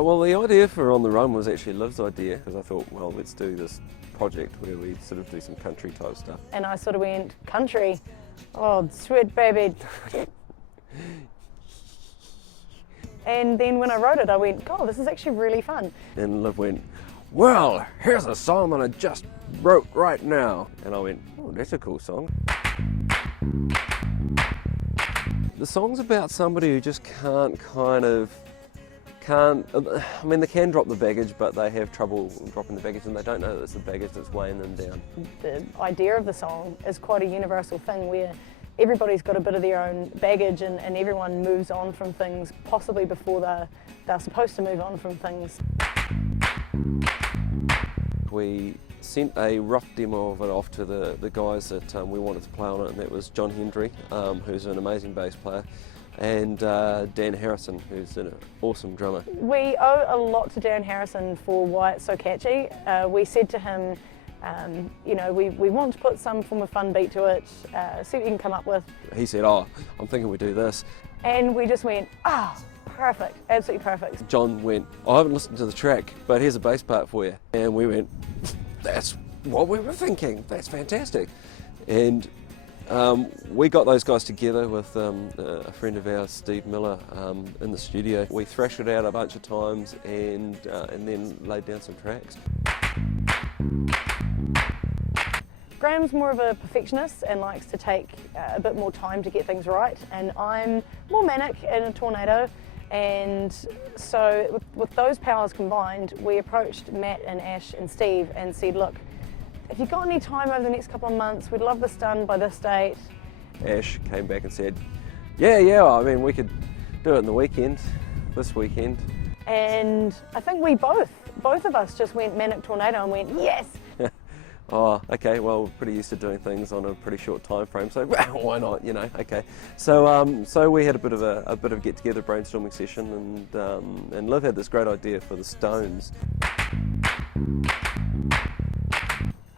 Well, the idea for On the Run was actually Liv's idea, because I thought, well, let's do this project where we sort of do some country type stuff. And I sort of went, country? Oh, sweet baby. And then when I wrote it, I went, God, this is actually really fun. And Liv went, well, here's a song that I just wrote right now. And I went, oh, that's a cool song. The song's about somebody who just can't, I mean, they can drop the baggage, but they have trouble dropping the baggage and they don't know that it's the baggage that's weighing them down. The idea of the song is quite a universal thing where everybody's got a bit of their own baggage and everyone moves on from things possibly before they're supposed to move on from things. We sent a rough demo of it off to the guys that we wanted to play on it, and that was John Hendry, who's an amazing bass player, and Dan Harrison, who's an awesome drummer. We owe a lot to Dan Harrison for why it's so catchy. We said to him, you know, we want to put some form of fun beat to it, see what you can come up with. He said, oh, I'm thinking we do this. And we just went, perfect, absolutely perfect. John went, I haven't listened to the track, but here's a bass part for you. And we went, that's what we were thinking, that's fantastic. And we got those guys together with a friend of ours, Steve Miller, in the studio. We thrashed it out a bunch of times and then laid down some tracks. Graham's more of a perfectionist and likes to take a bit more time to get things right, and I'm more manic and a tornado, and so with those powers combined, we approached Matt and Ash and Steve and said, look, if you've got any time over the next couple of months, we'd love this done by this date. Ash came back and said, yeah, I mean, we could do it in the weekend, this weekend. And I think we both of us just went manic tornado and went, yes! Oh, okay, well, we're pretty used to doing things on a pretty short time frame, so why not, you know, okay. So so we had a bit of a get-together brainstorming session, and Liv had this great idea for the Stones.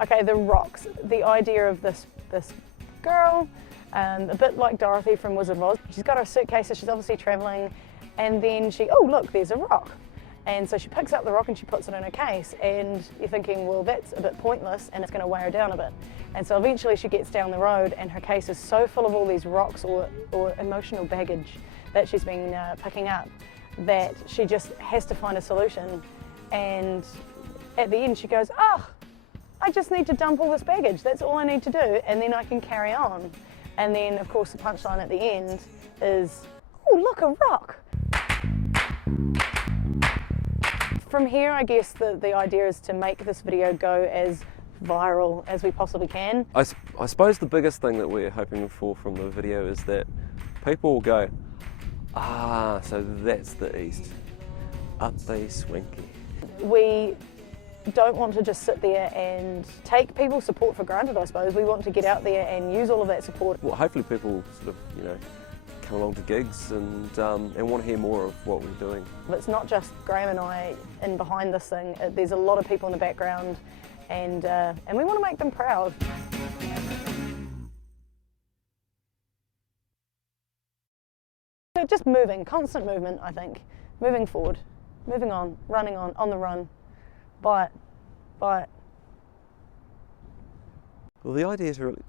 Okay, the rocks. The idea of this girl, a bit like Dorothy from Wizard of Oz. She's got her suitcase, so she's obviously travelling, and then oh look, there's a rock. And so she picks up the rock and she puts it in her case, and you're thinking, well, that's a bit pointless and it's going to weigh her down a bit. And so eventually she gets down the road and her case is so full of all these rocks or emotional baggage that she's been picking up that she just has to find a solution. And at the end she goes, I just need to dump all this baggage, that's all I need to do, and then I can carry on. And then of course the punchline at the end is, oh look, a rock. From here, I guess the idea is to make this video go as viral as we possibly can. I suppose the biggest thing that we're hoping for from the video is that people will go, so that's the East, up they swanky. We don't want to just sit there and take people's support for granted, I suppose. We want to get out there and use all of that support. Well, hopefully people sort of, you know, come along to gigs and want to hear more of what we're doing. It's not just Graham and I in behind this thing. There's a lot of people in the background, and we want to make them proud. So just moving, constant movement, I think. Moving forward, moving on, running on the run. Buy it. Well, the idea is really...